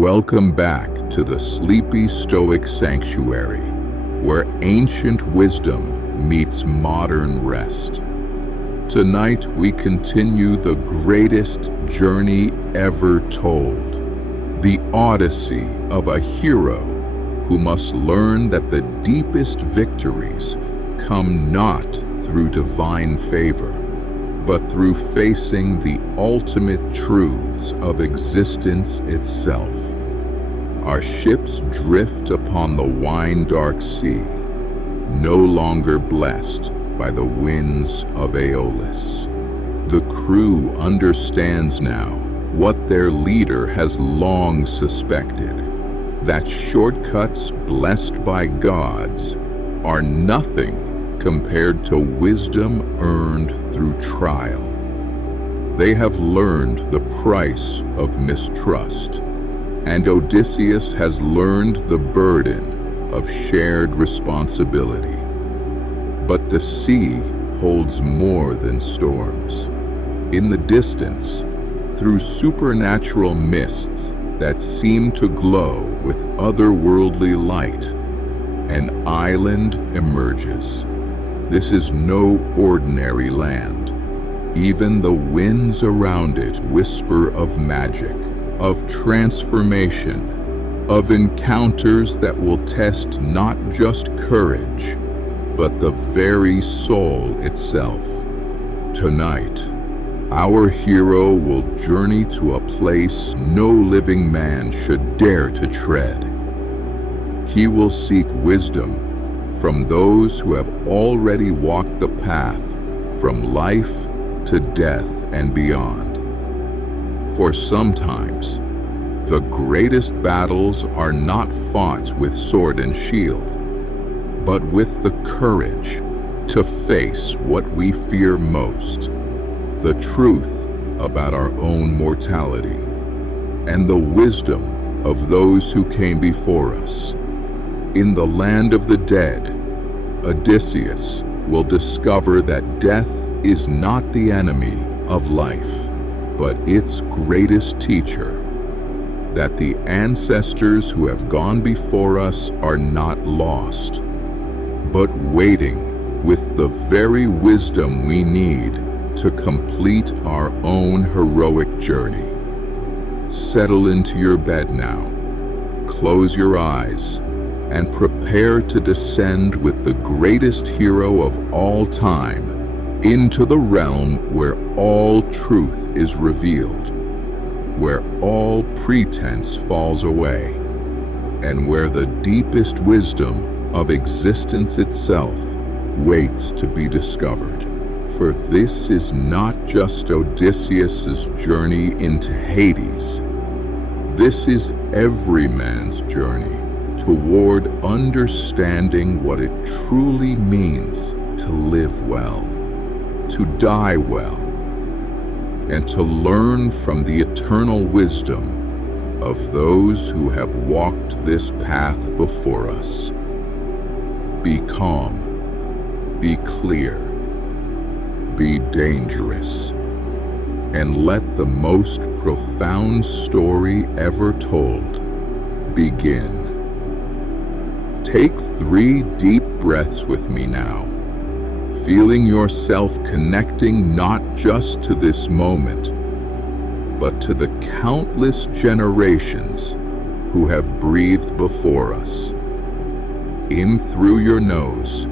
Welcome back to the Sleepy Stoic Sanctuary, where ancient wisdom meets modern rest. Tonight we continue the greatest journey ever told, the Odyssey of a hero who must learn that the deepest victories come not through divine favor, but through facing the ultimate truths of existence itself. Our ships drift upon the wine-dark sea, no longer blessed by the winds of Aeolus. The crew understands now what their leader has long suspected, that shortcuts blessed by gods are nothing compared to wisdom earned through trial. They have learned the price of mistrust, and Odysseus has learned the burden of shared responsibility. But the sea holds more than storms. In the distance, through supernatural mists that seem to glow with otherworldly light, an island emerges. This is no ordinary land. Even the winds around it whisper of magic, of transformation, of encounters that will test not just courage, but the very soul itself. Tonight, our hero will journey to a place no living man should dare to tread. He will seek wisdom from those who have already walked the path from life to death and beyond. For sometimes, the greatest battles are not fought with sword and shield, but with the courage to face what we fear most, the truth about our own mortality, and the wisdom of those who came before us. In the land of the dead, Odysseus will discover that death is not the enemy of life, but its greatest teacher, that the ancestors who have gone before us are not lost, but waiting with the very wisdom we need to complete our own heroic journey. Settle into your bed now, close your eyes, and prepare to descend with the greatest hero of all time into the realm where all truth is revealed, where all pretense falls away, and where the deepest wisdom of existence itself waits to be discovered. For this is not just Odysseus's journey into Hades. This is every man's journey toward understanding what it truly means to live well, to die well, and to learn from the eternal wisdom of those who have walked this path before us. Be calm, be clear, be dangerous, and let the most profound story ever told begin. Take 3 deep breaths with me now, feeling yourself connecting not just to this moment, but to the countless generations who have breathed before us. In through your nose,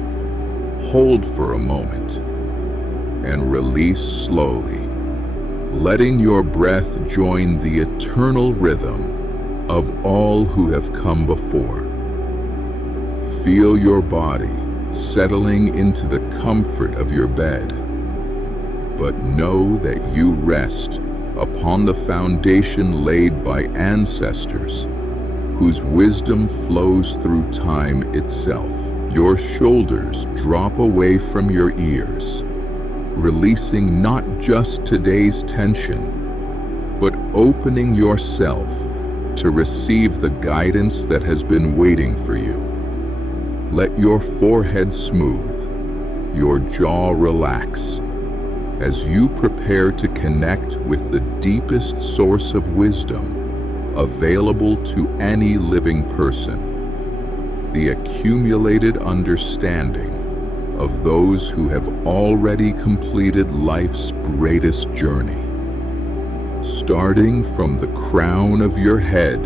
hold for a moment, and release slowly, letting your breath join the eternal rhythm of all who have come before. Feel your body settling into the comfort of your bed, but know that you rest upon the foundation laid by ancestors whose wisdom flows through time itself. Your shoulders drop away from your ears, releasing not just today's tension, but opening yourself to receive the guidance that has been waiting for you. Let your forehead smooth, your jaw relax, as you prepare to connect with the deepest source of wisdom available to any living person, the accumulated understanding of those who have already completed life's greatest journey. Starting from the crown of your head,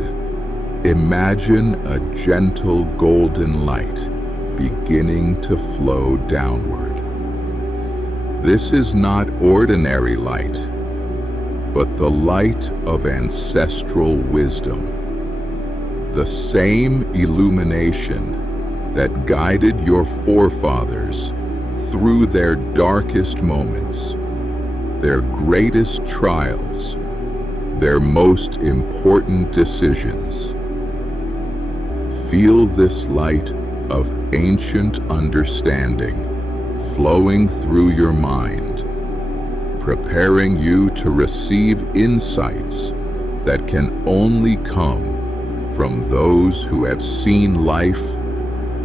imagine a gentle golden light beginning to flow downward. This is not ordinary light, but the light of ancestral wisdom, the same illumination that guided your forefathers through their darkest moments, their greatest trials, their most important decisions. Feel this light of ancient understanding flowing through your mind, preparing you to receive insights that can only come from those who have seen life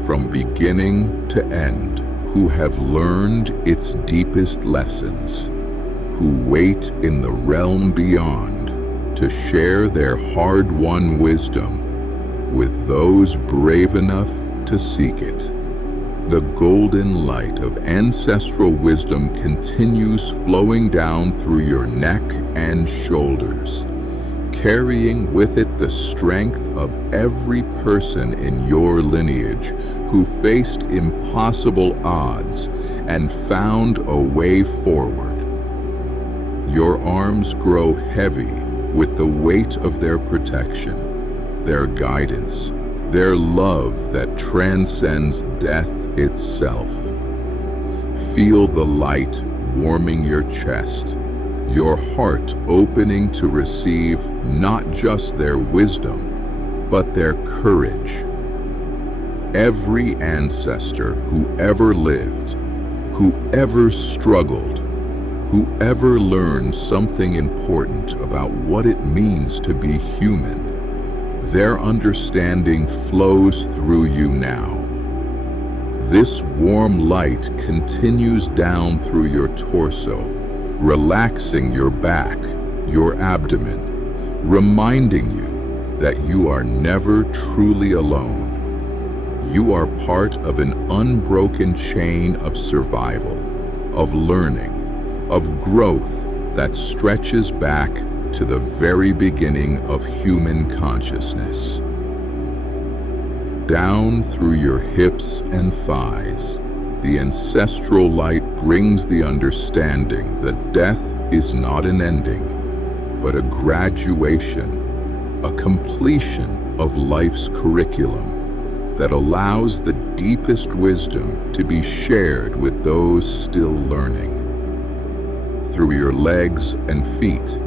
from beginning to end, who have learned its deepest lessons, who wait in the realm beyond to share their hard-won wisdom with those brave enough to seek it. The golden light of ancestral wisdom continues flowing down through your neck and shoulders, carrying with it the strength of every person in your lineage who faced impossible odds and found a way forward. Your arms grow heavy with the weight of their protection, their guidance, their love that transcends death itself. Feel the light warming your chest, your heart opening to receive not just their wisdom, but their courage. Every ancestor who ever lived, who ever struggled, whoever learned something important about what it means to be human, their understanding flows through you now. This warm light continues down through your torso, relaxing your back, your abdomen, reminding you that you are never truly alone. You are part of an unbroken chain of survival, of learning, of growth that stretches back to the very beginning of human consciousness. Down through your hips and thighs, the ancestral light brings the understanding that death is not an ending, but a graduation, a completion of life's curriculum that allows the deepest wisdom to be shared with those still learning. Through your legs and feet,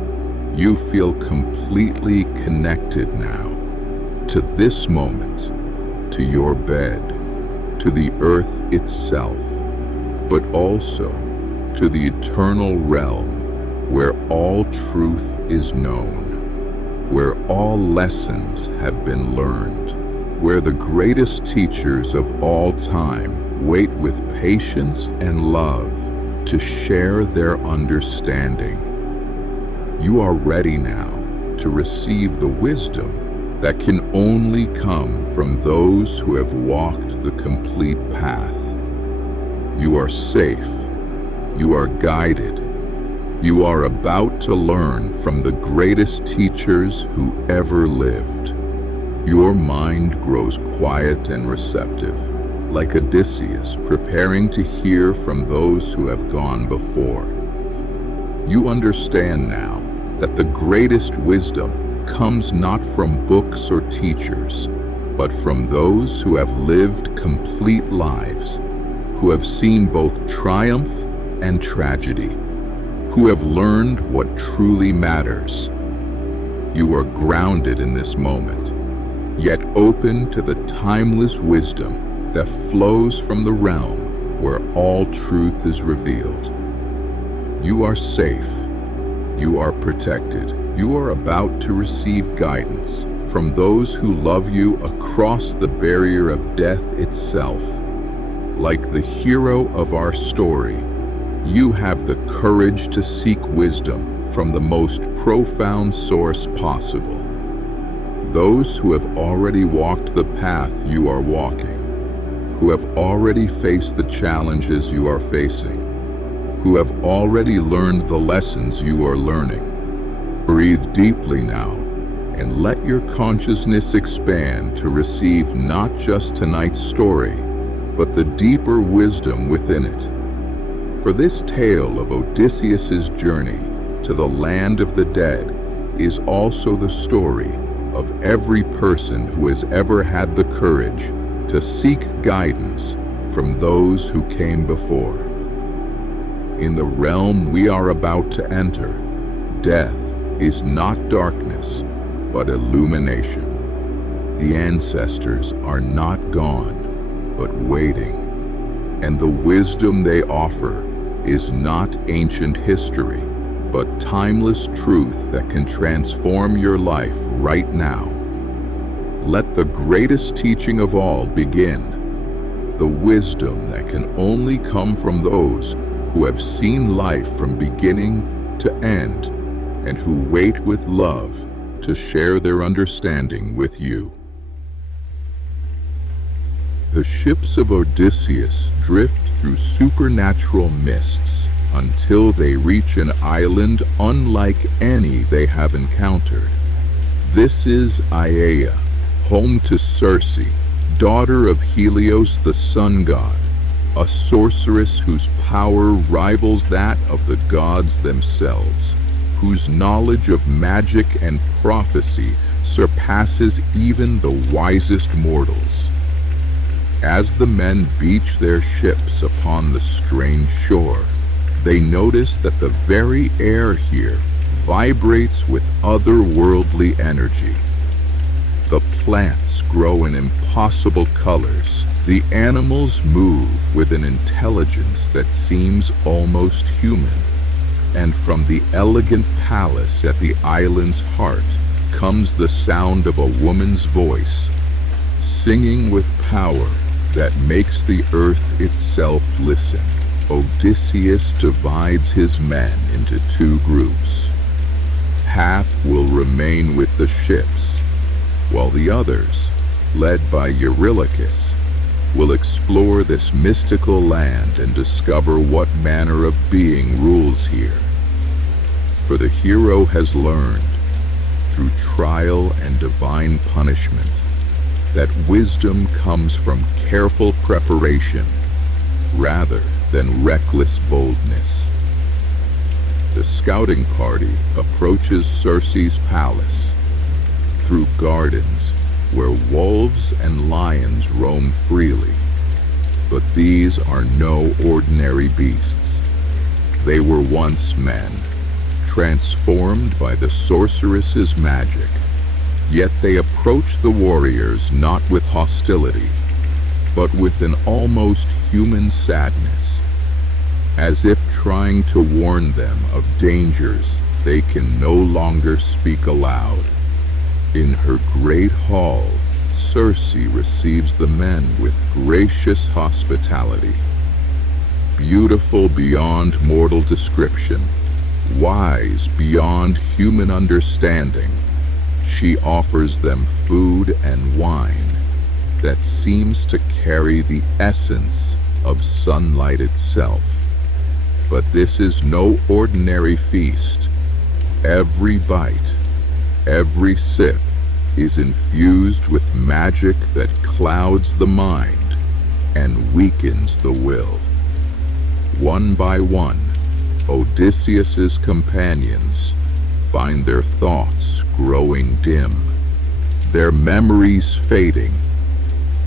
you feel completely connected now to this moment, to your bed, to the earth itself, but also to the eternal realm where all truth is known, where all lessons have been learned, where the greatest teachers of all time wait with patience and love to share their understanding. You are ready now to receive the wisdom that can only come from those who have walked the complete path. You are safe. You are guided. You are about to learn from the greatest teachers who ever lived. Your mind grows quiet and receptive, like Odysseus preparing to hear from those who have gone before. You understand now that the greatest wisdom comes not from books or teachers, but from those who have lived complete lives, who have seen both triumph and tragedy, who have learned what truly matters. You are grounded in this moment, yet open to the timeless wisdom that flows from the realm where all truth is revealed. You are safe. You are protected. You are about to receive guidance from those who love you across the barrier of death itself. Like the hero of our story, you have the courage to seek wisdom from the most profound source possible. those who have already walked the path you are walking, who have already faced the challenges you are facing, who have already learned the lessons you are learning. Breathe deeply now and let your consciousness expand to receive not just tonight's story, but the deeper wisdom within it. For this tale of Odysseus's journey to the land of the dead is also the story of every person who has ever had the courage to seek guidance from those who came before. In the realm we are about to enter, death is not darkness, but illumination. The ancestors are not gone, but waiting. And the wisdom they offer is not ancient history, but timeless truth that can transform your life right now. Let the greatest teaching of all begin, the wisdom that can only come from those who have seen life from beginning to end and who wait with love to share their understanding with you. The ships of Odysseus drift through supernatural mists until they reach an island unlike any they have encountered. This is Aea, home to Circe, daughter of Helios the sun god, a sorceress whose power rivals that of the gods themselves, whose knowledge of magic and prophecy surpasses even the wisest mortals. As the men beach their ships upon the strange shore, they notice that the very air here vibrates with otherworldly energy. The plants grow in impossible colors. The animals move with an intelligence that seems almost human. And from the elegant palace at the island's heart comes the sound of a woman's voice, singing with power that makes the earth itself listen. Odysseus divides his men into two groups. Half will remain with the ships, while the others, led by Eurylochus, will explore this mystical land and discover what manner of being rules here. For the hero has learned, through trial and divine punishment, that wisdom comes from careful preparation rather than reckless boldness. The scouting party approaches Circe's palace through gardens where wolves and lions roam freely. But these are no ordinary beasts. They were once men, transformed by the sorceress's magic. Yet they approach the warriors not with hostility, but with an almost human sadness, as if trying to warn them of dangers they can no longer speak aloud. In her great hall, Circe receives the men with gracious hospitality. Beautiful beyond mortal description, wise beyond human understanding, she offers them food and wine that seems to carry the essence of sunlight itself. But this is no ordinary feast. Every bite, every sip is infused with magic that clouds the mind and weakens the will. One by one, Odysseus's companions find their thoughts growing dim, their memories fading,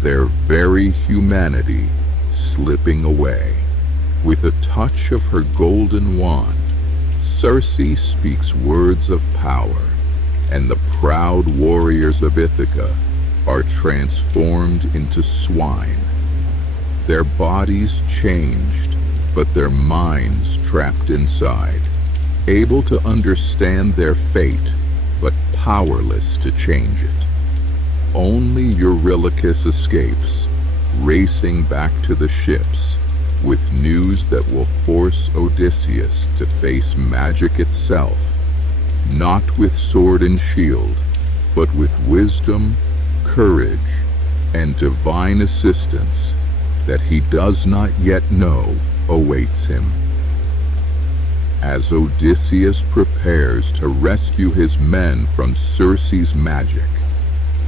their very humanity slipping away. With a touch of her golden wand, Circe speaks words of power, and the proud warriors of Ithaca are transformed into swine. Their bodies changed, but their minds trapped inside, able to understand their fate, but powerless to change it. Only Eurylochus escapes, racing back to the ships, with news that will force Odysseus to face magic itself, not with sword and shield, but with wisdom, courage, and divine assistance that he does not yet know awaits him. As Odysseus prepares to rescue his men from Circe's magic,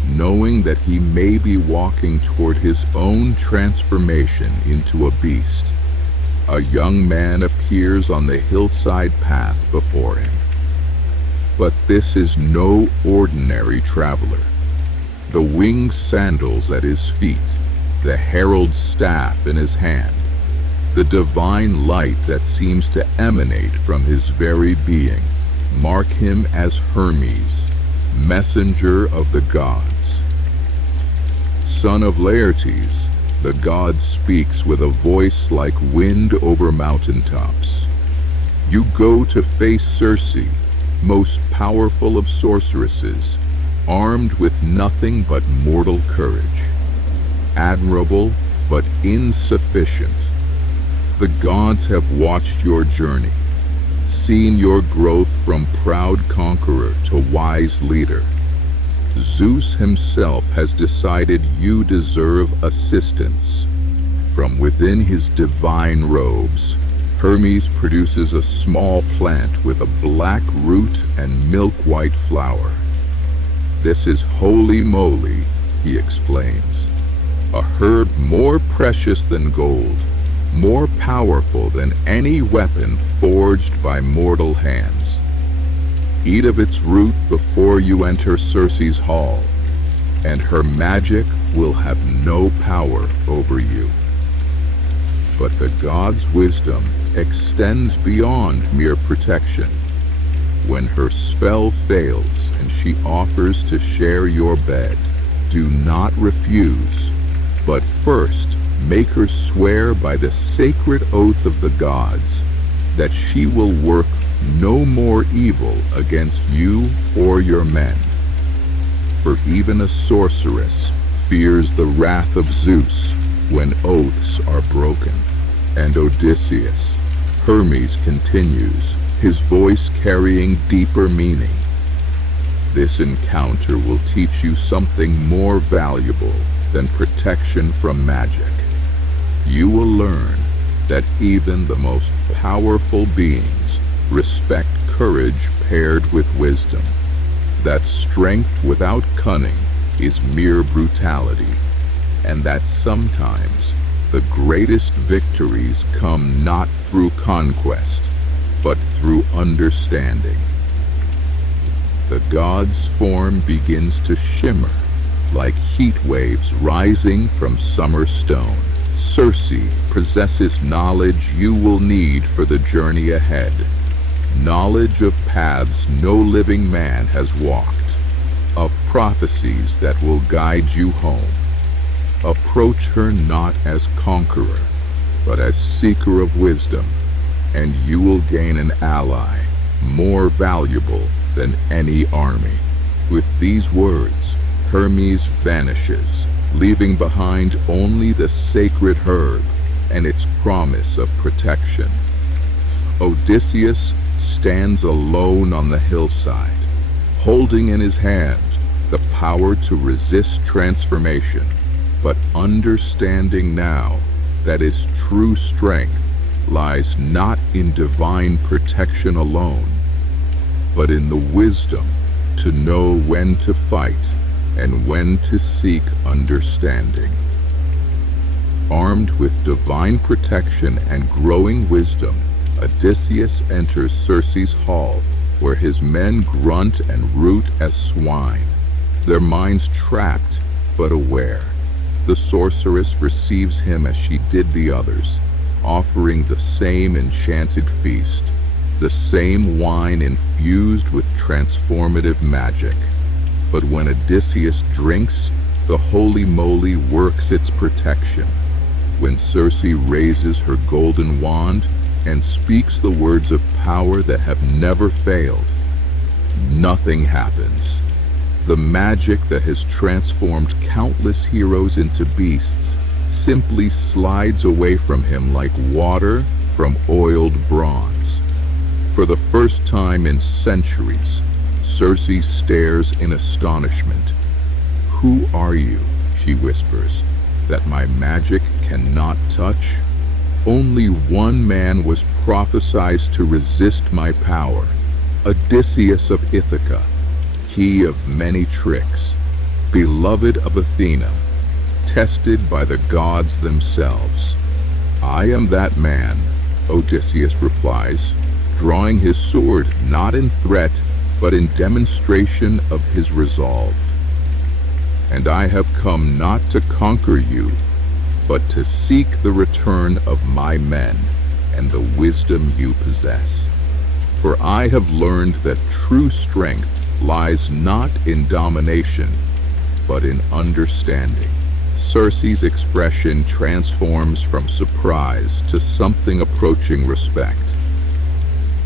knowing that he may be walking toward his own transformation into a beast, a young man appears on the hillside path before him. But this is no ordinary traveler. The winged sandals at his feet, the herald's staff in his hand, the divine light that seems to emanate from his very being, mark him as Hermes, messenger of the gods. Son of Laertes, the god speaks with a voice like wind over mountaintops. You go to face Circe, most powerful of sorceresses, armed with nothing but mortal courage. Admirable, but insufficient. The gods have watched your journey, seen your growth from proud conqueror to wise leader. Zeus himself has decided you deserve assistance. From within his divine robes, Hermes produces a small plant with a black root and milk-white flower. This is holy moly, he explains, a herb more precious than gold, more powerful than any weapon forged by mortal hands. Eat of its root before you enter Circe's hall, and her magic will have no power over you. But the god's wisdom extends beyond mere protection. When her spell fails and she offers to share your bed, do not refuse, but first make her swear by the sacred oath of the gods that she will work no more evil against you or your men. For even a sorceress fears the wrath of Zeus when oaths are broken. And Odysseus, Hermes continues, his voice carrying deeper meaning. This encounter will teach you something more valuable than protection from magic. You will learn that even the most powerful beings respect courage paired with wisdom, that strength without cunning is mere brutality, and that sometimes the greatest victories come not through conquest, but through understanding. The god's form begins to shimmer like heat waves rising from summer stone. Circe possesses knowledge you will need for the journey ahead. Knowledge of paths no living man has walked, of prophecies that will guide you home. Approach her not as conqueror, but as seeker of wisdom, and you will gain an ally more valuable than any army. With these words, Hermes vanishes, leaving behind only the sacred herb and its promise of protection. Odysseus stands alone on the hillside, holding in his hand the power to resist transformation, but understanding now that his true strength lies not in divine protection alone, but in the wisdom to know when to fight and when to seek understanding. Armed with divine protection and growing wisdom, Odysseus enters Circe's hall, where his men grunt and root as swine, their minds trapped but aware. The sorceress receives him as she did the others, offering the same enchanted feast, the same wine infused with transformative magic. But when Odysseus drinks, the holy moly works its protection. When Circe raises her golden wand and speaks the words of power that have never failed, nothing happens. The magic that has transformed countless heroes into beasts simply slides away from him like water from oiled bronze. For the first time in centuries, Circe stares in astonishment. "Who are you," she whispers, "that my magic cannot touch? Only one man was prophesied to resist my power, Odysseus of Ithaca, he of many tricks, beloved of Athena, tested by the gods themselves. I am that man," Odysseus replies, drawing his sword not in threat, but in demonstration of his resolve. "And I have come not to conquer you, but to seek the return of my men and the wisdom you possess. For I have learned that true strength lies not in domination, but in understanding." Circe's expression transforms from surprise to something approaching respect.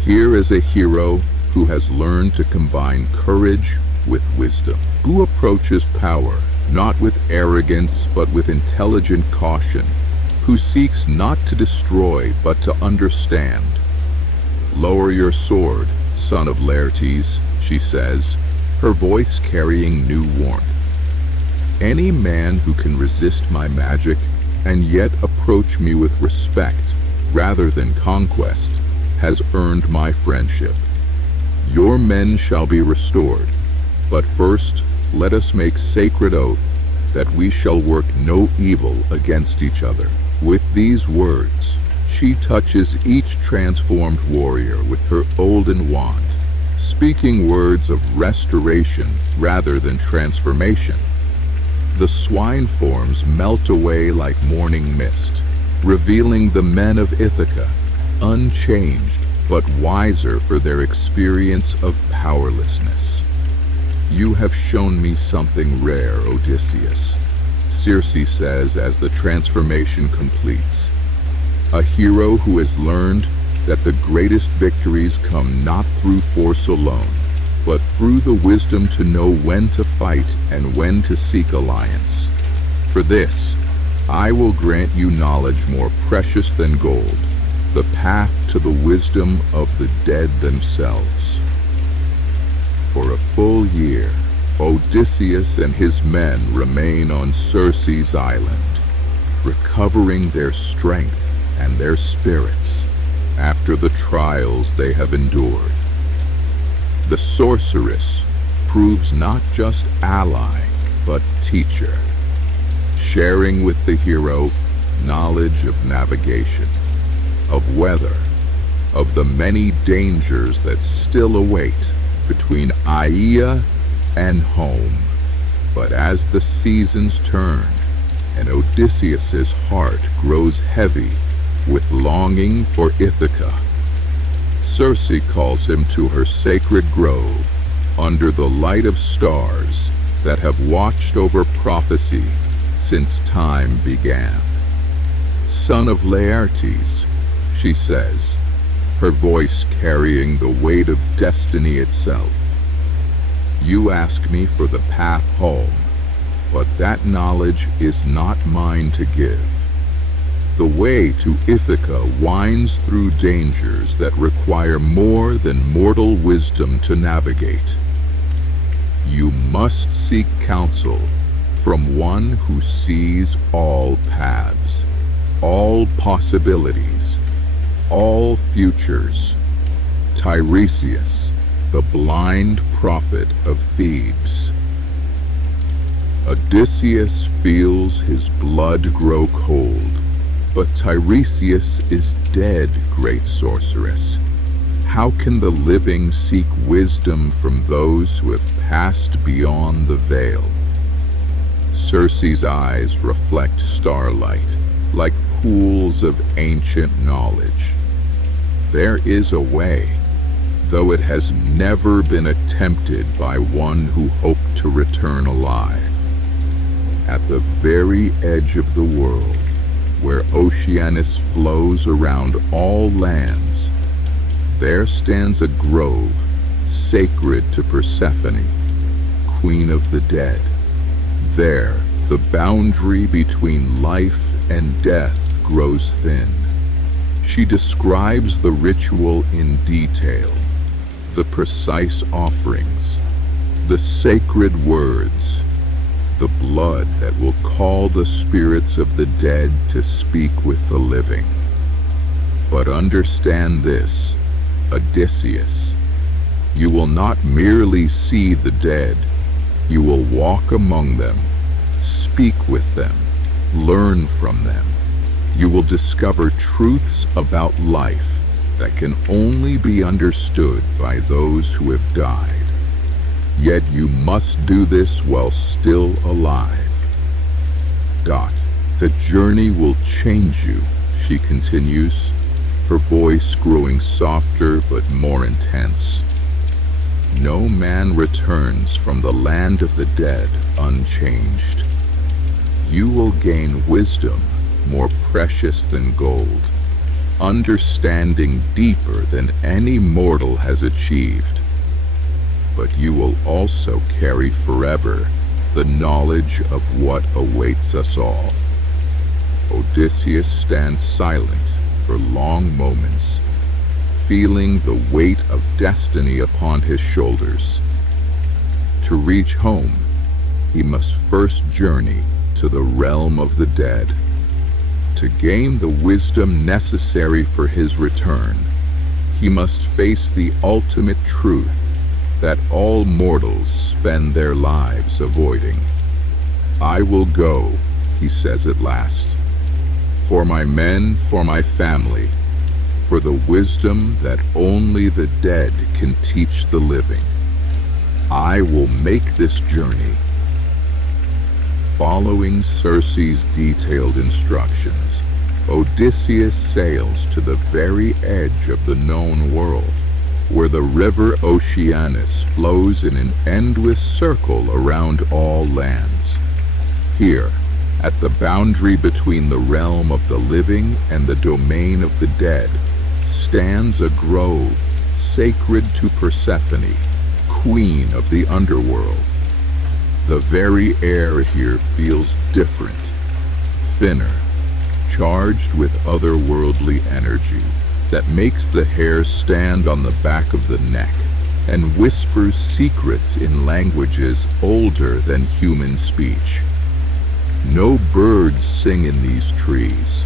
Here is a hero who has learned to combine courage with wisdom, who approaches power not with arrogance but with intelligent caution, who seeks not to destroy but to understand. "Lower your sword, son of Laertes," she says, her voice carrying new warmth. "Any man who can resist my magic and yet approach me with respect rather than conquest has earned my friendship. Your men shall be restored, but first let us make sacred oath that we shall work no evil against each other." With these words, she touches each transformed warrior with her olden wand, speaking words of restoration rather than transformation. The swine forms melt away like morning mist, revealing the men of Ithaca, unchanged but wiser for their experience of powerlessness. "You have shown me something rare, Odysseus," Circe says as the transformation completes. "A hero who has learned that the greatest victories come not through force alone, but through the wisdom to know when to fight and when to seek alliance. For this, I will grant you knowledge more precious than gold, the path to the wisdom of the dead themselves." For a full year, Odysseus and his men remain on Circe's island, recovering their strength and their spirits after the trials they have endured. The sorceress proves not just ally, but teacher, sharing with the hero knowledge of navigation, of weather, of the many dangers that still await between Aea and home. But as the seasons turn and Odysseus's heart grows heavy with longing for Ithaca, Circe calls him to her sacred grove under the light of stars that have watched over prophecy since time began. "Son of Laertes," she says, her voice carrying the weight of destiny itself, "you ask me for the path home, but that knowledge is not mine to give. The way to Ithaca winds through dangers that require more than mortal wisdom to navigate. You must seek counsel from one who sees all paths, all possibilities, all futures. Tiresias, the blind prophet of Thebes." Odysseus feels his blood grow cold. "But Tiresias is dead, great sorceress. How can the living seek wisdom from those who have passed beyond the veil?" Circe's eyes reflect starlight, like pools of ancient knowledge. There is a way, though it has never been attempted by one who hoped to return alive. At the very edge of the world, where Oceanus flows around all lands, there stands a grove sacred to Persephone, queen of the dead. There, the boundary between life and death grows thin. She describes the ritual in detail, the precise offerings, the sacred words, the blood that will call the spirits of the dead to speak with the living. But understand this, Odysseus, you will not merely see the dead, you will walk among them, speak with them, learn from them. You will discover truths about life that can only be understood by those who have died. Yet you must do this while still alive. The journey will change you, she continues, her voice growing softer but more intense. No man returns from the land of the dead unchanged. You will gain wisdom more precious than gold, understanding deeper than any mortal has achieved. But you will also carry forever the knowledge of what awaits us all. Odysseus stands silent for long moments, feeling the weight of destiny upon his shoulders. To reach home, he must first journey to the realm of the dead. To gain the wisdom necessary for his return, he must face the ultimate truth that all mortals spend their lives avoiding. I will go, he says at last, for my men, for my family, for the wisdom that only the dead can teach the living. I will make this journey. Following Circe's detailed instructions, Odysseus sails to the very edge of the known world, where the river Oceanus flows in an endless circle around all lands. Here, at the boundary between the realm of the living and the domain of the dead, stands a grove sacred to Persephone, queen of the underworld. The very air here feels different, thinner, charged with otherworldly energy that makes the hair stand on the back of the neck and whispers secrets in languages older than human speech. No birds sing in these trees.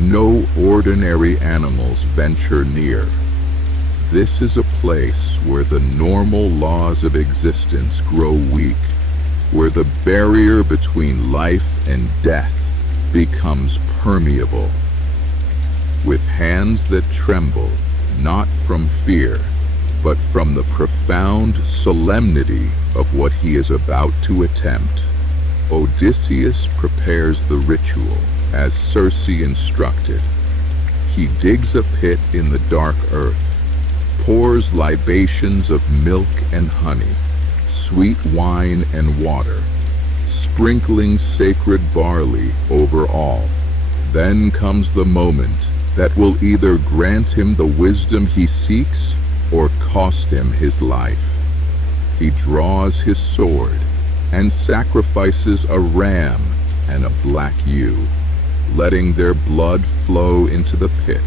No ordinary animals venture near. This is a place where the normal laws of existence grow weak, where the barrier between life and death becomes permeable. With hands that tremble, not from fear, but from the profound solemnity of what he is about to attempt, Odysseus prepares the ritual as Circe instructed. He digs a pit in the dark earth, pours libations of milk and honey, sweet wine and water, sprinkling sacred barley over all. Then comes the moment that will either grant him the wisdom he seeks or cost him his life. He draws his sword and sacrifices a ram and a black ewe, letting their blood flow into the pit,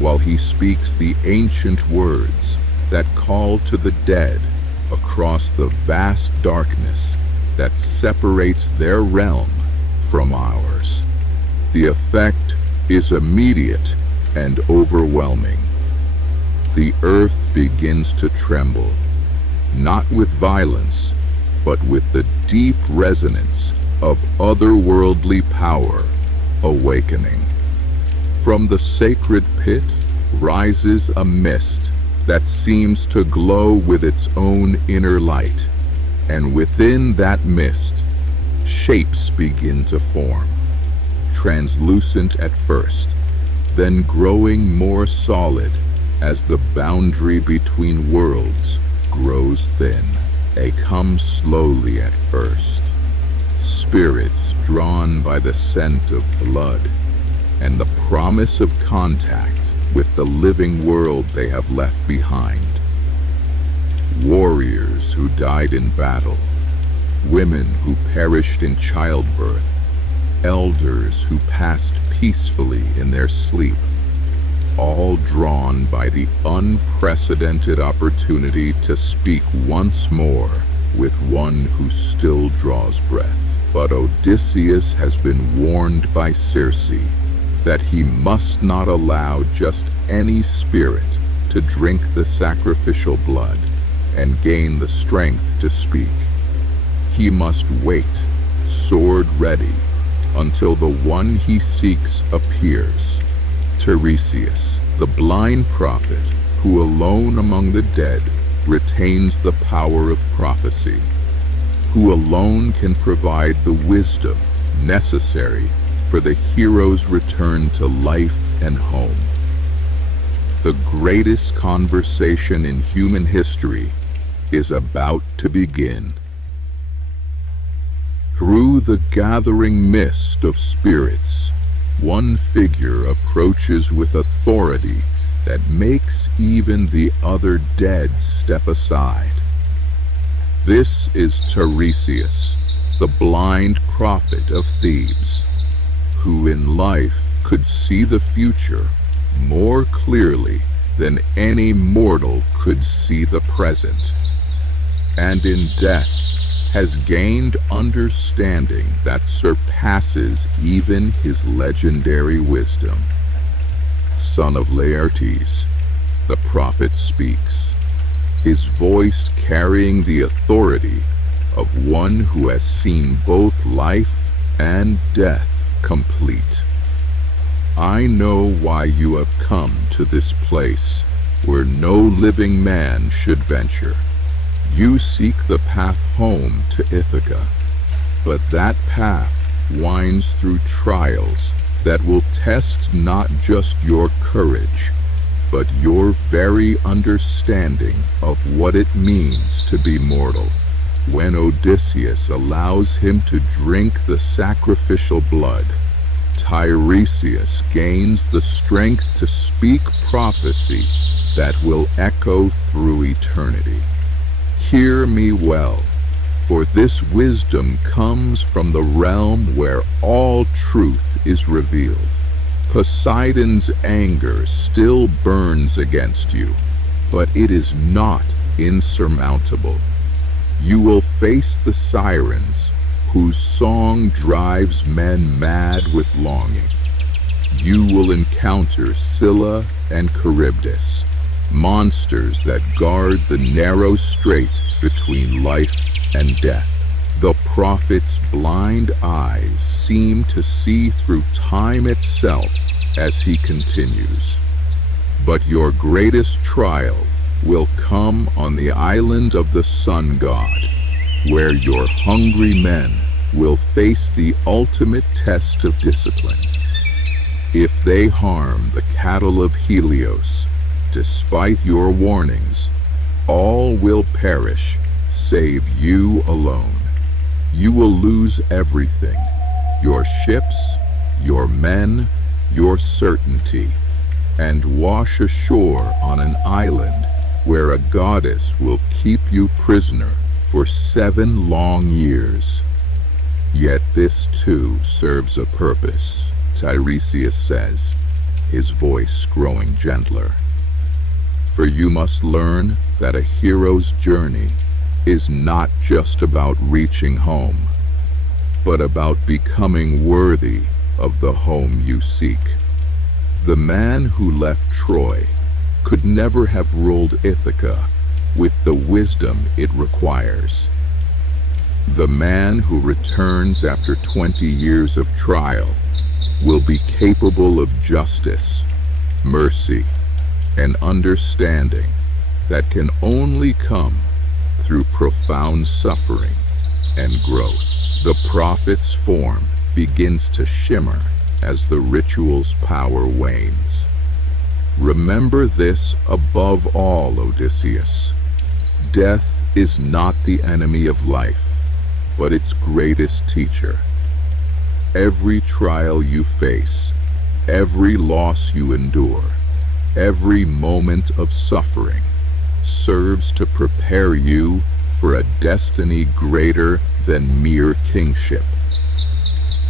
while he speaks the ancient words that call to the dead across the vast darkness that separates their realm from ours. The effect is immediate and overwhelming. The earth begins to tremble, not with violence, but with the deep resonance of otherworldly power awakening. From the sacred pit rises a mist that seems to glow with its own inner light, and within that mist, shapes begin to form, translucent at first, then growing more solid as the boundary between worlds grows thin. They come slowly at first, spirits drawn by the scent of blood and the promise of contact with the living world they have left behind. Warriors who died in battle, women who perished in childbirth, elders who passed peacefully in their sleep. all drawn by the unprecedented opportunity to speak once more with one who still draws breath. But Odysseus has been warned by Circe that he must not allow just any spirit to drink the sacrificial blood and gain the strength to speak. He must wait, sword ready, until the one he seeks appears. Tiresias, the blind prophet, who alone among the dead retains the power of prophecy, who alone can provide the wisdom necessary for the hero's return to life and home. The greatest conversation in human history is about to begin. Through the gathering mist of spirits, one figure approaches with authority that makes even the other dead step aside. This is Tiresias, the blind prophet of Thebes, who in life could see the future more clearly than any mortal could see the present, and in death has gained understanding that surpasses even his legendary wisdom. Son of Laertes, the prophet speaks, his voice carrying the authority of one who has seen both life and death complete. I know why you have come to this place where no living man should venture. You seek the path home to Ithaca, but that path winds through trials that will test not just your courage, but your very understanding of what it means to be mortal. When Odysseus allows him to drink the sacrificial blood, Tiresias gains the strength to speak prophecy that will echo through eternity. Hear me well, for this wisdom comes from the realm where all truth is revealed. Poseidon's anger still burns against you, but it is not insurmountable. You will face the sirens, whose song drives men mad with longing. You will encounter Scylla and Charybdis, monsters that guard the narrow strait between life and death. The prophet's blind eyes seem to see through time itself as he continues. But your greatest trial will come on the island of the sun god, where your hungry men will face the ultimate test of discipline. If they harm the cattle of Helios, despite your warnings, all will perish, save you alone. You will lose everything: your ships, your men, your certainty, and wash ashore on an island where a goddess will keep you prisoner for 7 long years. Yet this too serves a purpose, Tiresias says, his voice growing gentler. For you must learn that a hero's journey is not just about reaching home, but about becoming worthy of the home you seek. The man who left Troy could never have ruled Ithaca with the wisdom it requires. The man who returns after 20 years of trial will be capable of justice, mercy, and understanding that can only come through profound suffering and growth. The prophet's form begins to shimmer as the ritual's power wanes. Remember this above all, Odysseus. Death is not the enemy of life, but its greatest teacher. Every trial you face, every loss you endure, every moment of suffering serves to prepare you for a destiny greater than mere kingship.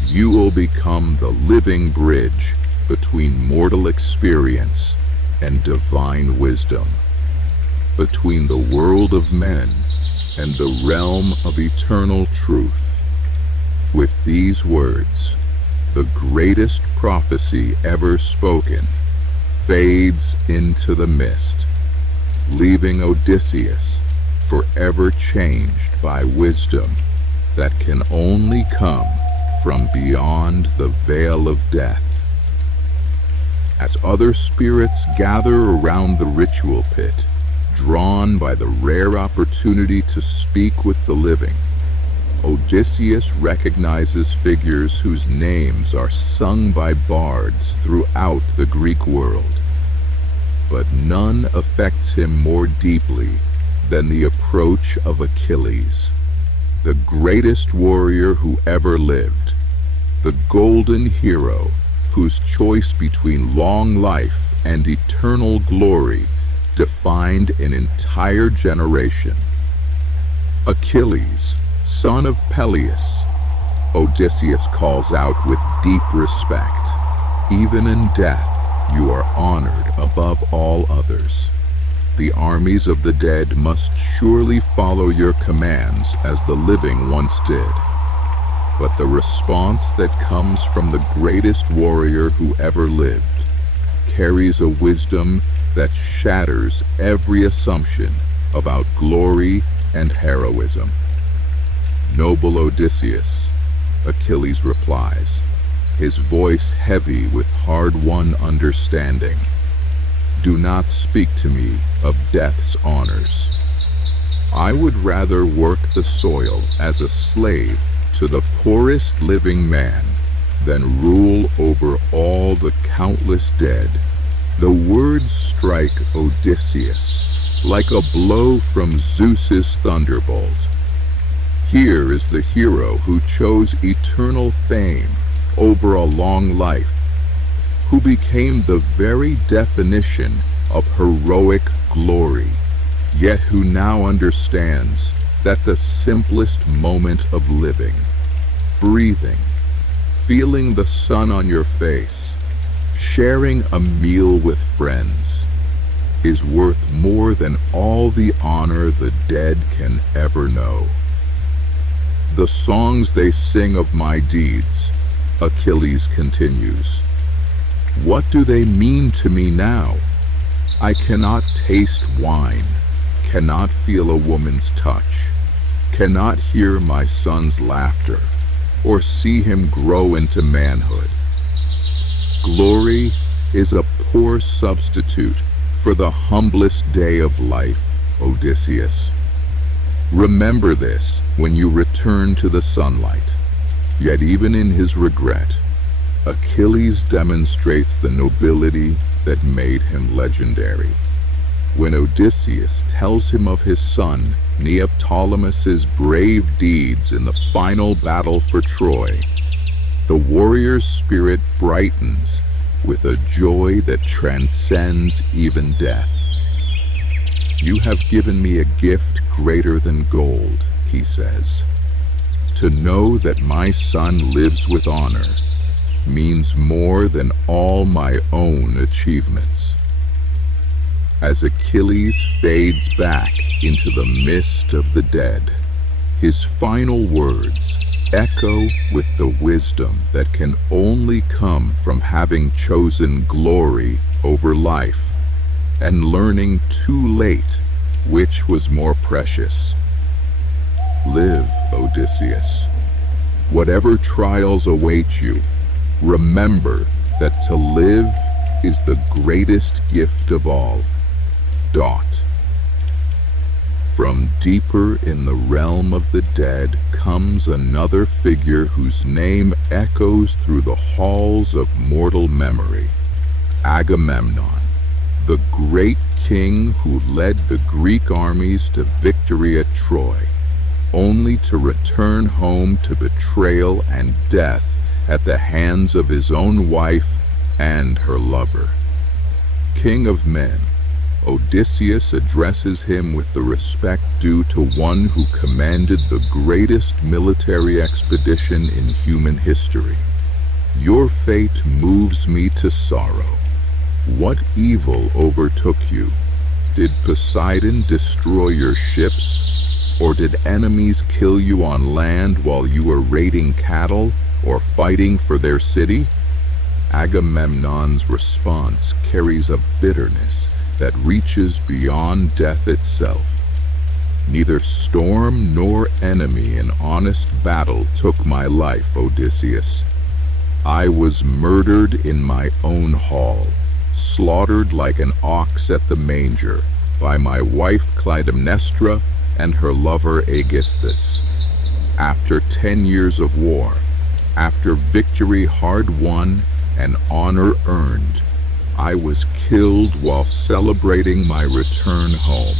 You will become the living bridge between mortal experience and divine wisdom, between the world of men and the realm of eternal truth. With these words, the greatest prophecy ever spoken fades into the mist, leaving Odysseus forever changed by wisdom that can only come from beyond the veil of death. As other spirits gather around the ritual pit, drawn by the rare opportunity to speak with the living, Odysseus recognizes figures whose names are sung by bards throughout the Greek world. But none affects him more deeply than the approach of Achilles, the greatest warrior who ever lived, the golden hero whose choice between long life and eternal glory defined an entire generation. Achilles, son of Peleus, Odysseus calls out with deep respect. Even in death, you are honored above all others. The armies of the dead must surely follow your commands as the living once did. But the response that comes from the greatest warrior who ever lived carries a wisdom that shatters every assumption about glory and heroism. "Noble Odysseus," Achilles replies, his voice heavy with hard-won understanding, "do not speak to me of death's honors. I would rather work the soil as a slave to the poorest living man than rule over all the countless dead." The words strike Odysseus like a blow from Zeus's thunderbolt. Here is the hero who chose eternal fame over a long life, who became the very definition of heroic glory, yet who now understands that the simplest moment of living, breathing, feeling the sun on your face, sharing a meal with friends, is worth more than all the honor the dead can ever know. "The songs they sing of my deeds," Achilles continues, "what do they mean to me now? I cannot taste wine, cannot feel a woman's touch, cannot hear my son's laughter, or see him grow into manhood. Glory is a poor substitute for the humblest day of life, Odysseus. Remember this when you return to the sunlight." Yet even in his regret, Achilles demonstrates the nobility that made him legendary. When Odysseus tells him of his son Neoptolemus's brave deeds in the final battle for Troy, the warrior's spirit brightens with a joy that transcends even death. "You have given me a gift greater than gold," he says. "To know that my son lives with honor means more than all my own achievements." As Achilles fades back into the mist of the dead, his final words echo with the wisdom that can only come from having chosen glory over life and learning too late which was more precious. Live, Odysseus. Whatever trials await you, remember that to live is the greatest gift of all. From deeper in the realm of the dead comes another figure whose name echoes through the halls of mortal memory. Agamemnon, the great king who led the Greek armies to victory at Troy, only to return home to betrayal and death at the hands of his own wife and her lover. King of men, Odysseus addresses him with the respect due to one who commanded the greatest military expedition in human history. Your fate moves me to sorrow. What evil overtook you? Did Poseidon destroy your ships? Or did enemies kill you on land while you were raiding cattle or fighting for their city? Agamemnon's response carries a bitterness that reaches beyond death itself. Neither storm nor enemy in honest battle took my life, Odysseus. I was murdered in my own hall, slaughtered like an ox at the manger by my wife Clytemnestra and her lover Aegisthus. After 10 years of war, after victory hard won and honor earned, I was killed while celebrating my return home.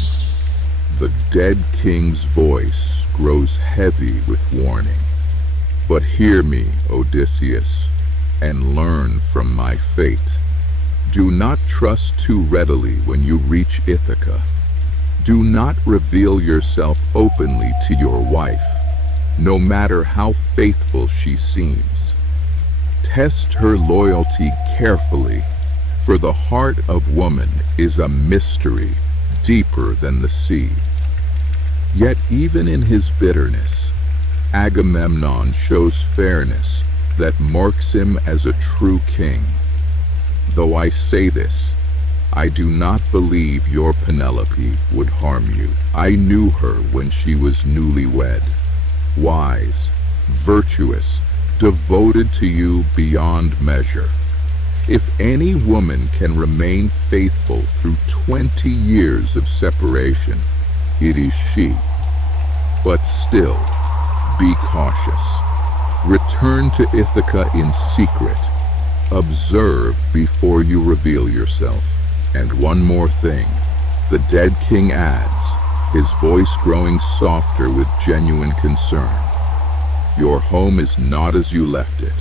The dead king's voice grows heavy with warning. But hear me, Odysseus, and learn from my fate. Do not trust too readily when you reach Ithaca. Do not reveal yourself openly to your wife, no matter how faithful she seems. Test her loyalty carefully, for the heart of woman is a mystery deeper than the sea. Yet even in his bitterness, Agamemnon shows fairness that marks him as a true king. Though I say this, I do not believe your Penelope would harm you. I knew her when she was newlywed, wise, virtuous, devoted to you beyond measure. If any woman can remain faithful through 20 years of separation, it is she. But still, be cautious. Return to Ithaca in secret. Observe before you reveal yourself. And one more thing, the dead king adds, his voice growing softer with genuine concern. Your home is not as you left it.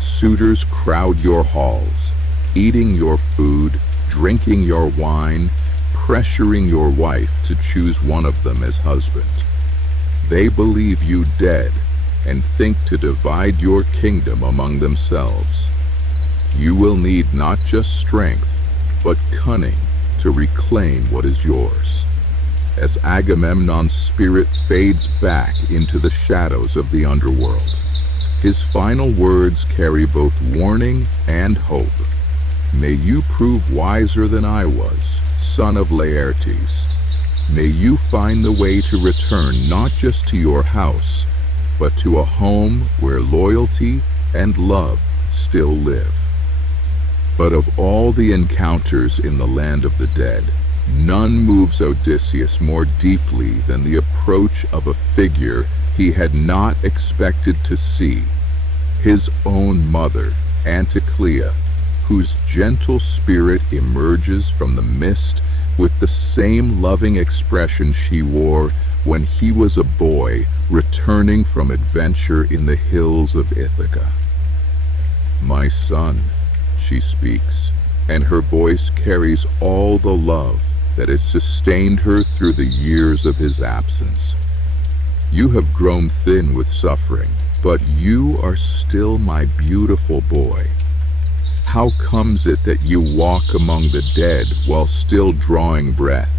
Suitors crowd your halls, eating your food, drinking your wine, pressuring your wife to choose one of them as husband. They believe you dead and think to divide your kingdom among themselves. You will need not just strength, but cunning to reclaim what is yours. As Agamemnon's spirit fades back into the shadows of the underworld, his final words carry both warning and hope. May you prove wiser than I was, son of Laertes. May you find the way to return not just to your house, but to a home where loyalty and love still live. But of all the encounters in the land of the dead, none moves Odysseus more deeply than the approach of a figure he had not expected to see, his own mother, Anticlea, whose gentle spirit emerges from the mist with the same loving expression she wore when he was a boy returning from adventure in the hills of Ithaca. My son, she speaks, and her voice carries all the love that has sustained her through the years of his absence. You have grown thin with suffering, but you are still my beautiful boy. How comes it that you walk among the dead while still drawing breath?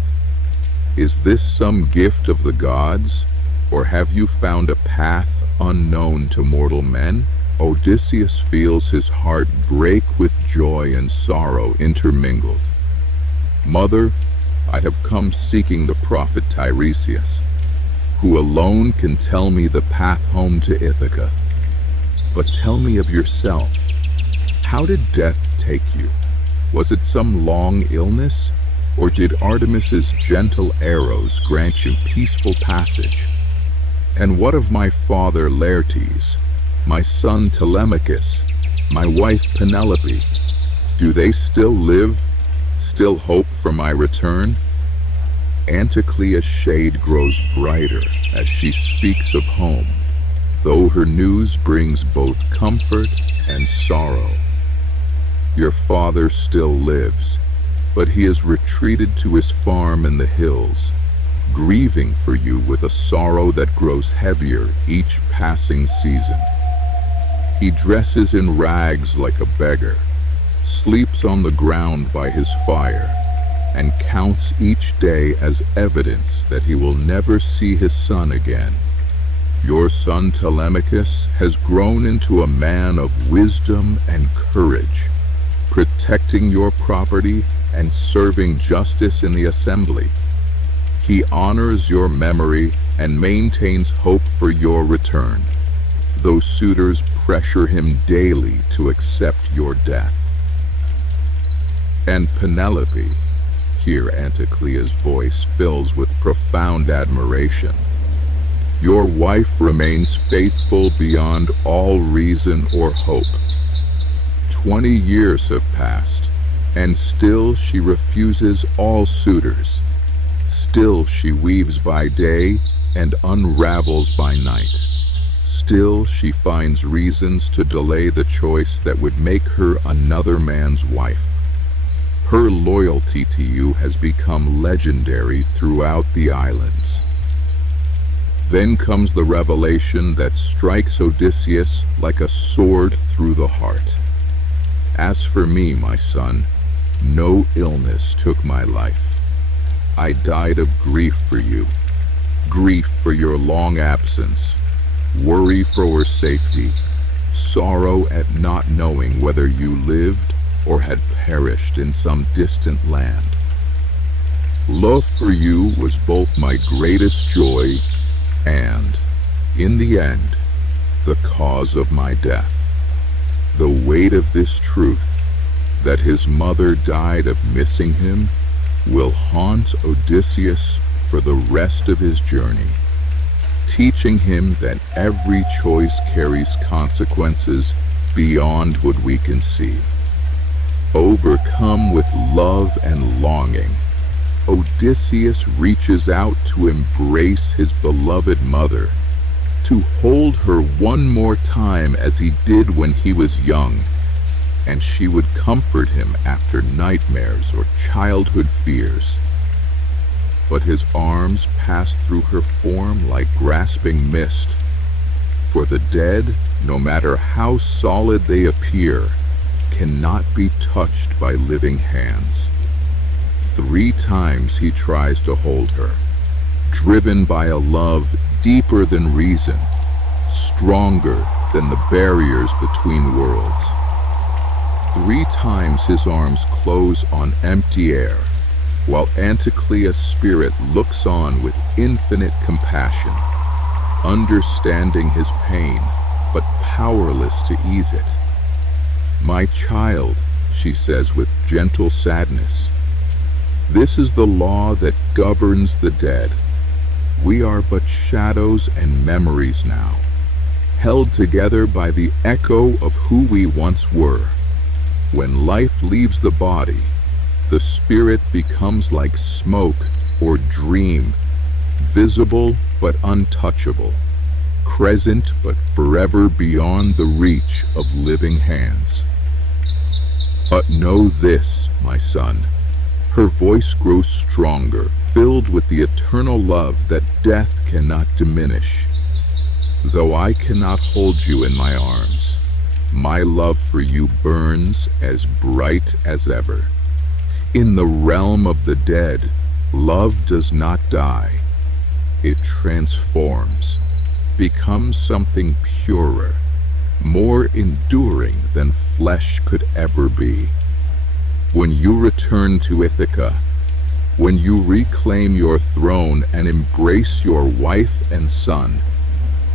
Is this some gift of the gods, or have you found a path unknown to mortal men? Odysseus feels his heart break with joy and sorrow intermingled. Mother, I have come seeking the prophet Tiresias, who alone can tell me the path home to Ithaca. But tell me of yourself. How did death take you? Was it some long illness, or did Artemis's gentle arrows grant you peaceful passage? And what of my father Laertes, my son Telemachus, my wife Penelope? Do they still live, still hope for my return? Anticlea's shade grows brighter as she speaks of home, though her news brings both comfort and sorrow. Your father still lives, but he has retreated to his farm in the hills, grieving for you with a sorrow that grows heavier each passing season. He dresses in rags like a beggar, sleeps on the ground by his fire, and counts each day as evidence that he will never see his son again. Your son Telemachus has grown into a man of wisdom and courage, protecting your property and serving justice in the assembly. He honors your memory and maintains hope for your return, though suitors pressure him daily to accept your death. And Penelope, here Anticlea's voice fills with profound admiration, your wife remains faithful beyond all reason or hope. 20 years have passed, and still she refuses all suitors. Still she weaves by day and unravels by night. Still she finds reasons to delay the choice that would make her another man's wife. Her loyalty to you has become legendary throughout the islands. Then comes the revelation that strikes Odysseus like a sword through the heart. As for me, my son, no illness took my life. I died of grief for you, grief for your long absence, worry for your safety, sorrow at not knowing whether you lived or had perished in some distant land. Love for you was both my greatest joy and, in the end, the cause of my death. The weight of this truth, that his mother died of missing him, will haunt Odysseus for the rest of his journey, teaching him that every choice carries consequences beyond what we can see. Overcome with love and longing, Odysseus reaches out to embrace his beloved mother, to hold her one more time as he did when he was young, and she would comfort him after nightmares or childhood fears. But his arms pass through her form like grasping mist, for the dead, no matter how solid they appear, cannot be touched by living hands. 3 times he tries to hold her, driven by a love deeper than reason, stronger than the barriers between worlds. 3 times his arms close on empty air, while Anticlea's spirit looks on with infinite compassion, understanding his pain, but powerless to ease it. My child, she says with gentle sadness, this is the law that governs the dead. We are but shadows and memories now, held together by the echo of who we once were. When life leaves the body, the spirit becomes like smoke or dream, visible but untouchable, present but forever beyond the reach of living hands. But know this, my son. Her voice grows stronger, filled with the eternal love that death cannot diminish. Though I cannot hold you in my arms, my love for you burns as bright as ever. In the realm of the dead, love does not die. It transforms, becomes something purer, more enduring than flesh could ever be. When you return to Ithaca, when you reclaim your throne and embrace your wife and son,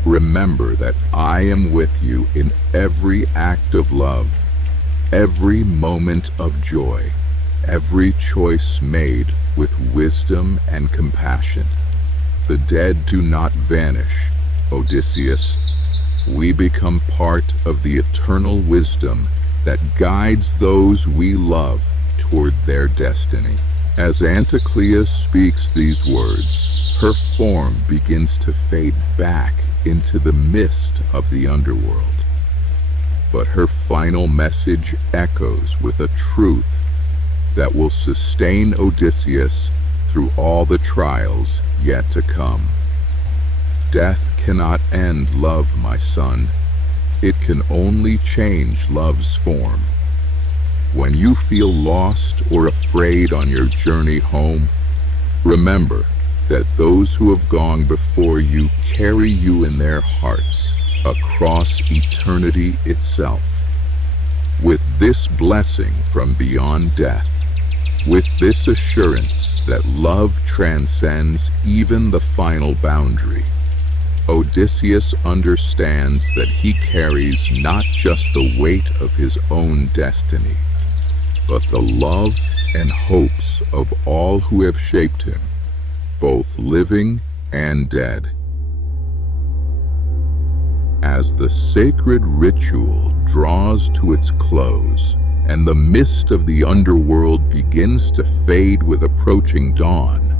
remember that I am with you in every act of love, every moment of joy, every choice made with wisdom and compassion. The dead do not vanish, Odysseus. We become part of the eternal wisdom that guides those we love toward their destiny. As Anticlea speaks these words, her form begins to fade back into the mist of the underworld. But her final message echoes with a truth that will sustain Odysseus through all the trials yet to come. Death cannot end love, my son. it can only change love's form. When you feel lost or afraid on your journey home, remember that those who have gone before you carry you in their hearts across eternity itself. With this blessing from beyond death, with this assurance that love transcends even the final boundary, Odysseus understands that he carries not just the weight of his own destiny, but the love and hopes of all who have shaped him, both living and dead. As the sacred ritual draws to its close, and the mist of the underworld begins to fade with approaching dawn,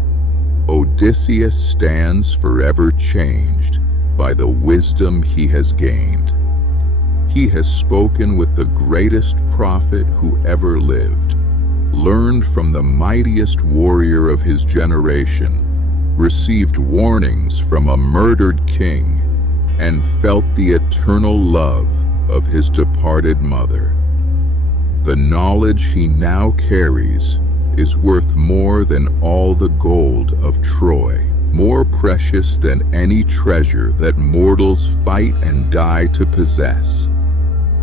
Odysseus stands forever changed by the wisdom he has gained. He has spoken with the greatest prophet who ever lived, learned from the mightiest warrior of his generation, received warnings from a murdered king, and felt the eternal love of his departed mother. The knowledge he now carries is worth more than all the gold of Troy, more precious than any treasure that mortals fight and die to possess.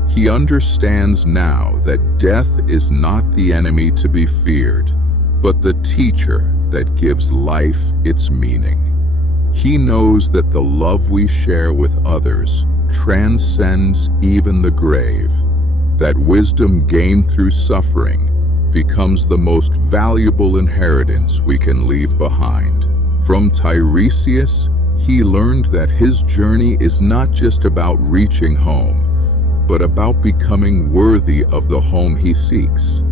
He understands now that death is not the enemy to be feared, but the teacher that gives life its meaning. He knows that the love we share with others transcends even the grave, that wisdom gained through suffering becomes the most valuable inheritance we can leave behind. From Tiresias, he learned that his journey is not just about reaching home, but about becoming worthy of the home he seeks.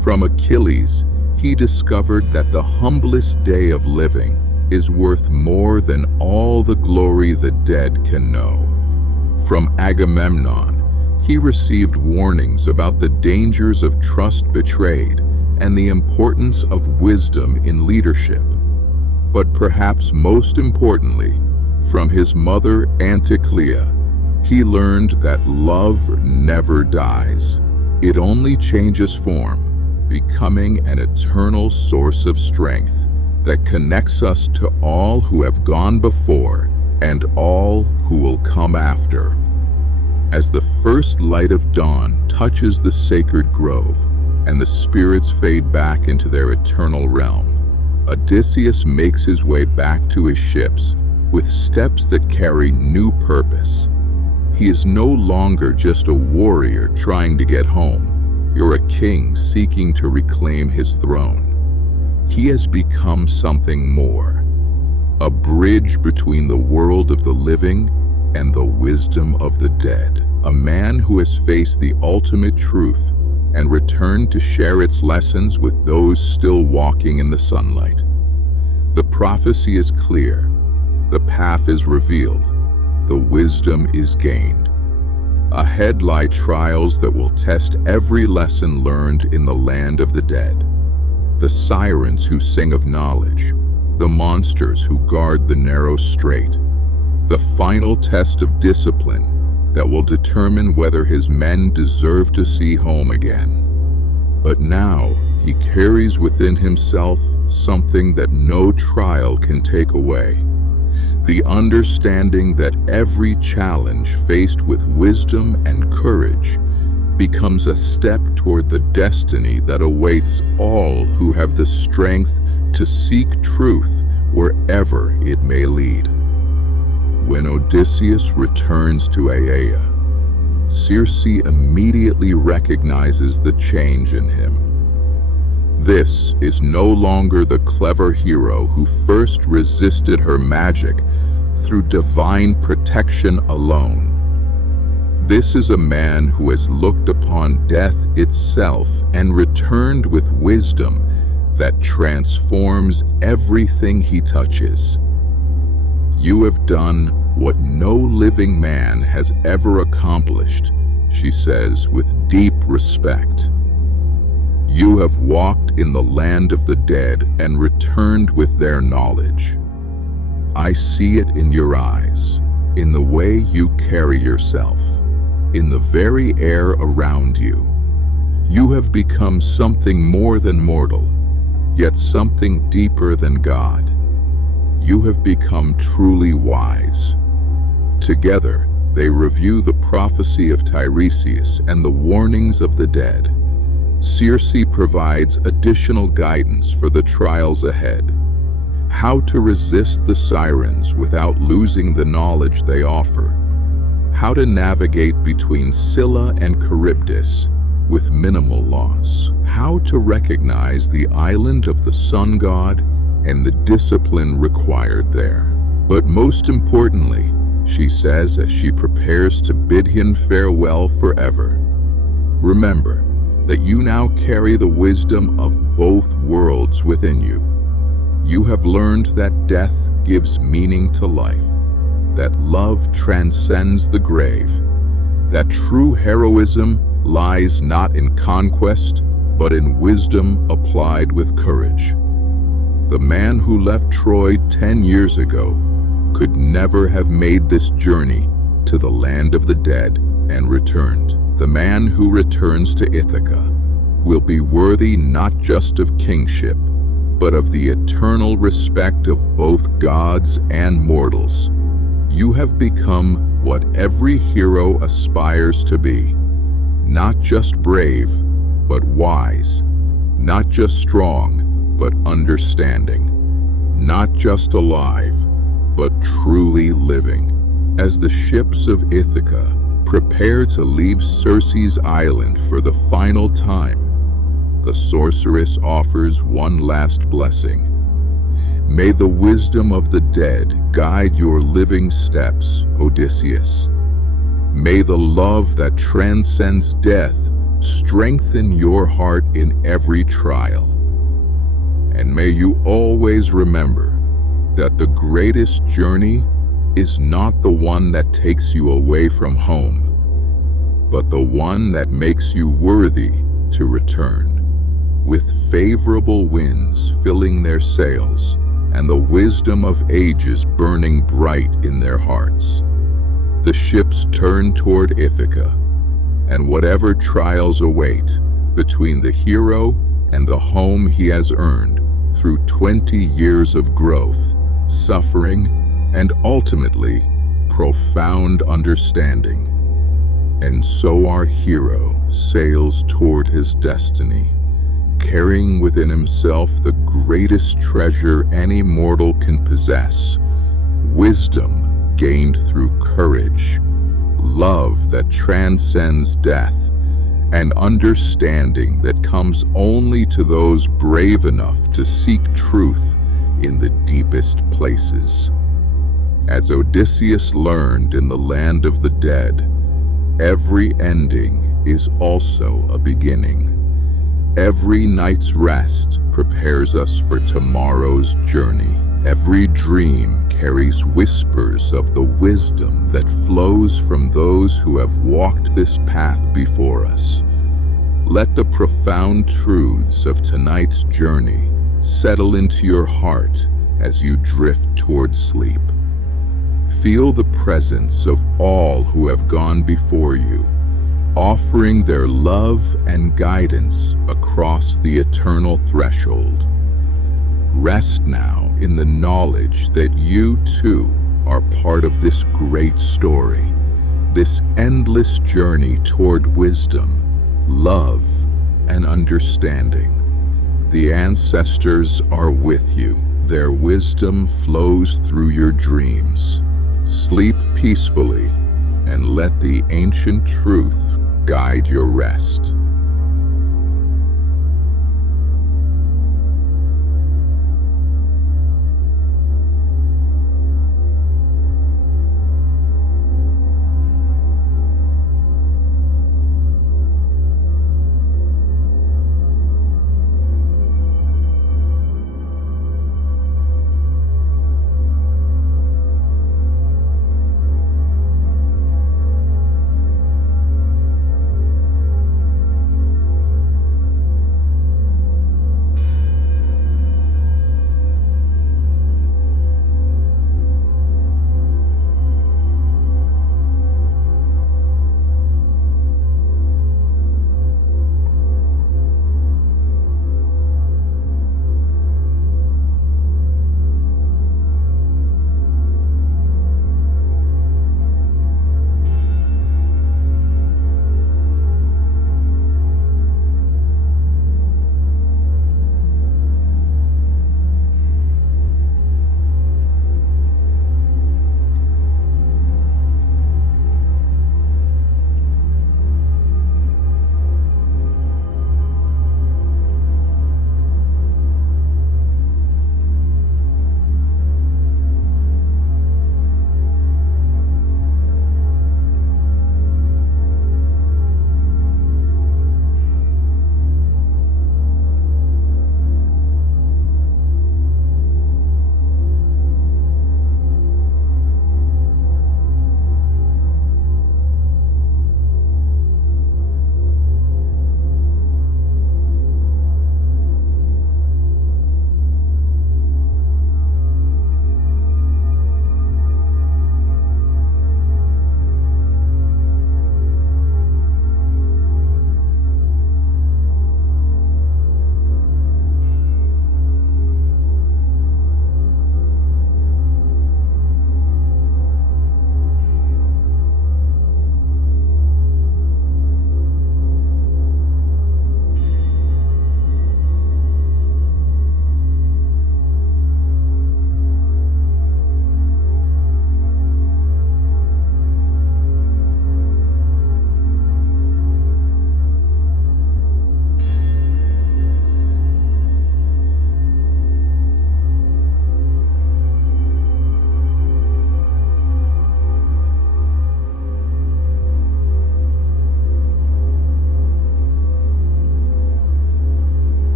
From Achilles, he discovered that the humblest day of living is worth more than all the glory the dead can know. From Agamemnon, he received warnings about the dangers of trust betrayed and the importance of wisdom in leadership. But perhaps most importantly, from his mother Anticlea, he learned that love never dies. It only changes form, becoming an eternal source of strength that connects us to all who have gone before and all who will come after. As the first light of dawn touches the sacred grove and the spirits fade back into their eternal realm, Odysseus makes his way back to his ships with steps that carry new purpose. He is no longer just a warrior trying to get home. You're a king seeking to reclaim his throne. He has become something more, a bridge between the world of the living and the wisdom of the dead, a man who has faced the ultimate truth and returned to share its lessons with those still walking in the sunlight. The prophecy is clear, the path is revealed, the wisdom is gained. Ahead lie trials that will test every lesson learned in the land of the dead. The sirens who sing of knowledge, the monsters who guard the narrow strait, the final test of discipline that will determine whether his men deserve to see home again. But now he carries within himself something that no trial can take away. The understanding that every challenge faced with wisdom and courage becomes a step toward the destiny that awaits all who have the strength to seek truth wherever it may lead. When Odysseus returns to Aea, Circe immediately recognizes the change in him. This is no longer the clever hero who first resisted her magic through divine protection alone. This is a man who has looked upon death itself and returned with wisdom that transforms everything he touches. You have done what no living man has ever accomplished, she says with deep respect. You have walked in the land of the dead and returned with their knowledge. I see it in your eyes, in the way you carry yourself. in the very air around you. You have become something more than mortal, yet something deeper than God. You have become truly wise. Together, they review the prophecy of Tiresias and the warnings of the dead. Circe provides additional guidance for the trials ahead. How to resist the sirens without losing the knowledge they offer. How to navigate between Scylla and Charybdis with minimal loss. How to recognize the island of the sun god and the discipline required there. But most importantly, she says as she prepares to bid him farewell forever, remember that you now carry the wisdom of both worlds within you. You have learned that death gives meaning to life, that love transcends the grave, that true heroism lies not in conquest, but in wisdom applied with courage. The man who left Troy 10 years ago could never have made this journey to the land of the dead and returned. The man who returns to Ithaca will be worthy not just of kingship, but of the eternal respect of both gods and mortals. You have become what every hero aspires to be, not just brave, but wise, not just strong, but understanding, not just alive, but truly living. As the ships of Ithaca prepare to leave Circe's island for the final time, the sorceress offers one last blessing. May the wisdom of the dead guide your living steps, Odysseus. May the love that transcends death strengthen your heart in every trial. And may you always remember that the greatest journey is not the one that takes you away from home, but the one that makes you worthy to return. With favorable winds filling their sails and the wisdom of ages burning bright in their hearts, the ships turn toward Ithaca, and whatever trials await between the hero and the home he has earned through 20 years of growth, suffering, and ultimately profound understanding. And so our hero sails toward his destiny, carrying within himself the greatest treasure any mortal can possess: wisdom gained through courage, love that transcends death, and understanding that comes only to those brave enough to seek truth in the deepest places. As Odysseus learned in the land of the dead, every ending is also a beginning. Every night's rest prepares us for tomorrow's journey. Every dream carries whispers of the wisdom that flows from those who have walked this path before us. Let the profound truths of tonight's journey settle into your heart as you drift toward sleep. Feel the presence of all who have gone before you, offering their love and guidance across the eternal threshold. Rest now in the knowledge that you too are part of this great story, this endless journey toward wisdom, love, and understanding. The ancestors are with you. Their wisdom flows through your dreams. Sleep peacefully and let the ancient truth guide your rest.